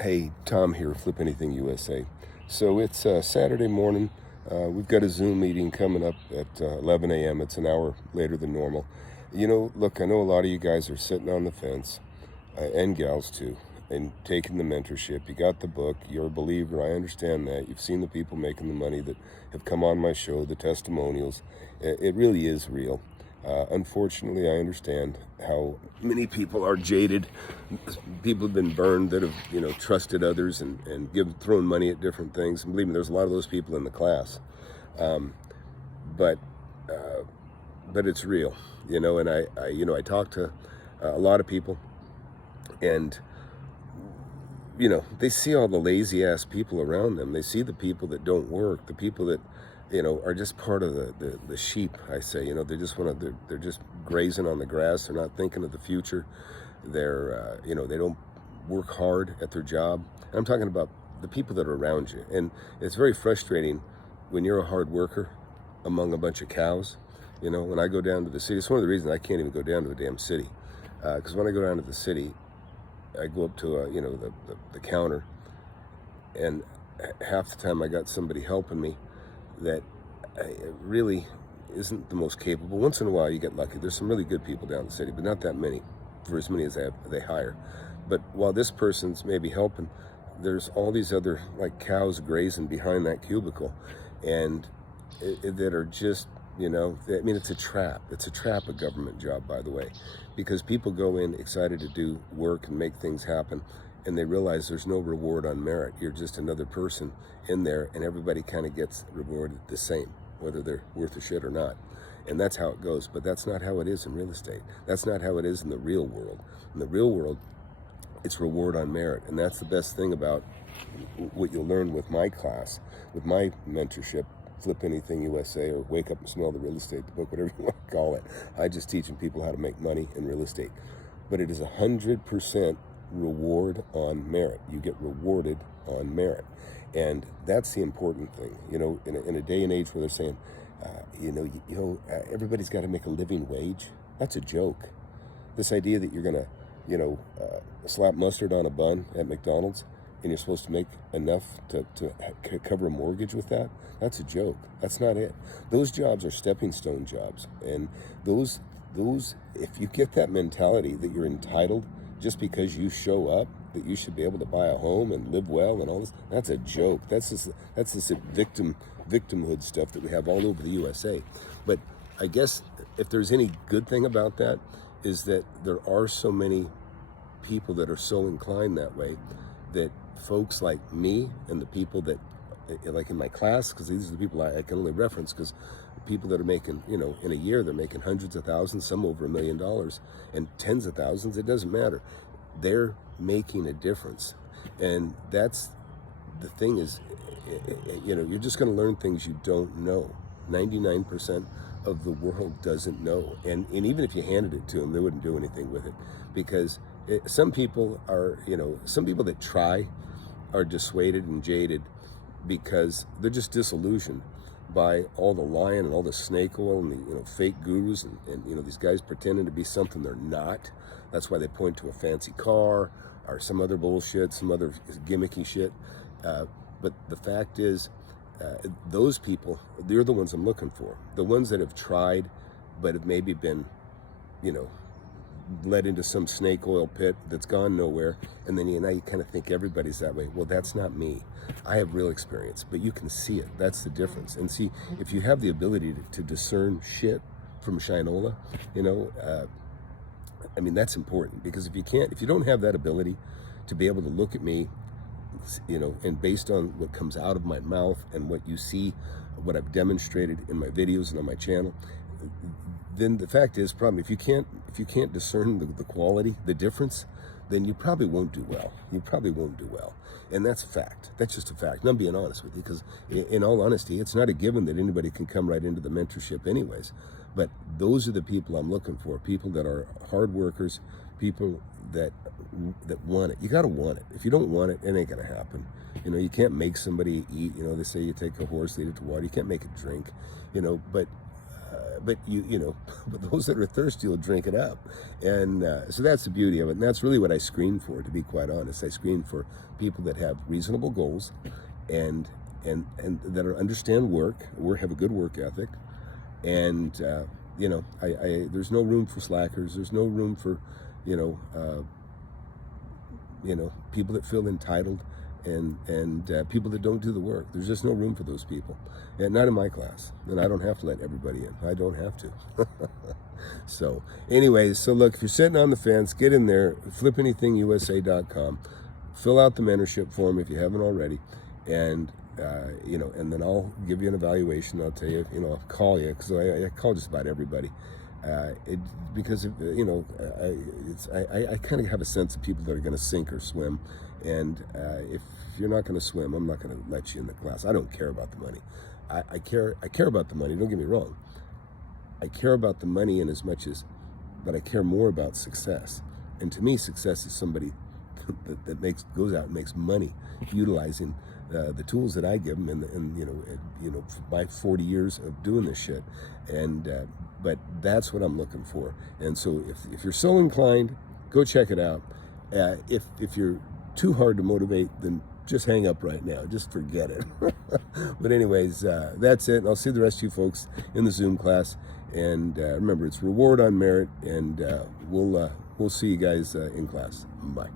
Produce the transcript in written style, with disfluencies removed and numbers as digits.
Hey, Tom here, FlipAnything USA. So it's Saturday morning. We've got a Zoom meeting coming up at 11 a.m. It's an hour later than normal. You know, look, I know a lot of you guys are sitting on the fence, and gals too, and taking the mentorship. You got the book. You're a believer. I understand that. You've seen the people making the money that have come on my show, the testimonials. It really is real. Unfortunately, I understand how many people are jaded. People have been burned that have, trusted others and thrown money at different things. And believe me, there's a lot of those people in the class. But it's real, and I talk to a lot of people, and they see all the lazy ass people around them. They see the people that don't work, the people that are just part of the sheep. I say, they just they're just grazing on the grass. They're not thinking of the future. They're they don't work hard at their job. And I'm talking about the people that are around you. And it's very frustrating when you're a hard worker among a bunch of cows. When I go down to the city, it's one of the reasons I can't even go down to the damn city, because when I go down to the city, I go up to the counter, and half the time I got somebody helping me that really isn't the most capable. Once in a while you get lucky. There's some really good people down in the city, but not that many, for as many as they hire. But while this person's maybe helping, there's all these other like cows grazing behind that cubicle, and that are just, it's a trap. It's a trap, a government job, by the way, because people go in excited to do work and make things happen, and they realize there's no reward on merit. You're just another person in there, and everybody kind of gets rewarded the same, whether they're worth a shit or not. And that's how it goes. But that's not how it is in real estate. That's not how it is in the real world. In the real world, it's reward on merit. And that's the best thing about what you'll learn with my class, with my mentorship, FlipAnything USA, or Wake Up and Smell the Real Estate, the book, whatever you want to call it. I just teaching people how to make money in real estate. But it is 100% reward on merit. You get rewarded on merit. And that's the important thing. In a day and age where they're saying, everybody's got to make a living wage. That's a joke. This idea that you're going to, slap mustard on a bun at McDonald's and you're supposed to make enough to cover a mortgage with that, that's a joke. That's not it. Those jobs are stepping stone jobs. And those, if you get that mentality that you're entitled just because you show up, that you should be able to buy a home and live well and all this, that's a joke. That's this victimhood stuff that we have all over the USA. But I guess if there's any good thing about that, is that there are so many people that are so inclined that way, that folks like me and the people that, like in my class, because these are the people I can only reference, because people that are making, in a year, they're making hundreds of thousands, some over $1 million, and tens of thousands, it doesn't matter. They're making a difference. And that's the thing is, you're just going to learn things you don't know. 99% of the world doesn't know. And even if you handed it to them, they wouldn't do anything with it, because some people are, some people that try are dissuaded and jaded because they're just disillusioned by all the lying and all the snake oil and the fake gurus and these guys pretending to be something they're not. That's why they point to a fancy car or some other bullshit, some other gimmicky shit. But the fact is, those people, they're the ones I'm looking for. The ones that have tried, but have maybe been, led into some snake oil pit that's gone nowhere, and then now you kind of think everybody's that way. Well, that's not me. I have real experience, but you can see it. That's the difference. And see, if you have the ability to discern shit from shinola, that's important, because if you don't have that ability to be able to look at me, and based on what comes out of my mouth and what you see, what I've demonstrated in my videos and on my channel, then the fact is, probably if you can't discern the quality, the difference, then you probably won't do well. You probably won't do well. And that's a fact. That's just a fact. And I'm being honest with you, because in all honesty, it's not a given that anybody can come right into the mentorship anyways. But those are the people I'm looking for, people that are hard workers, people that want it. You got to want it. If you don't want it, it ain't going to happen. You can't make somebody eat. They say you take a horse, lead it to water. You can't make it drink, but but you know, but those that are thirsty will drink it up. And so that's the beauty of it. And that's really what I screen for, to be quite honest. I screen for people that have reasonable goals and that understand work, or have a good work ethic. And, you know, there's no room for slackers. There's no room for, you know, people that feel entitled and people that don't do the work. There's just no room for those people. And not in my class. And I don't have to let everybody in. I don't have to. So anyways, so look, if you're sitting on the fence, get in there, FlipAnythingUSA.com, fill out the mentorship form if you haven't already, and you know, and then I'll give you an evaluation. I'll tell you, you know, I'll call you, because I call just about everybody. Because you know, I kind of have a sense of people that are going to sink or swim, and if you're not going to swim, I'm not going to let you in the class. I don't care about the money. I care about the money. Don't get me wrong. I care about the money in as much as, but I care more about success. And to me, success is somebody that goes out and makes money utilizing the tools that I give them, and you know, my 40 years of doing this shit. And but that's what I'm looking for. And so if you're so inclined, go check it out. If you're too hard to motivate, then just hang up right now. Just forget it. But anyways, that's it. I'll see the rest of you folks in the Zoom class. And remember, it's reward on merit. And we'll see you guys in class. Bye.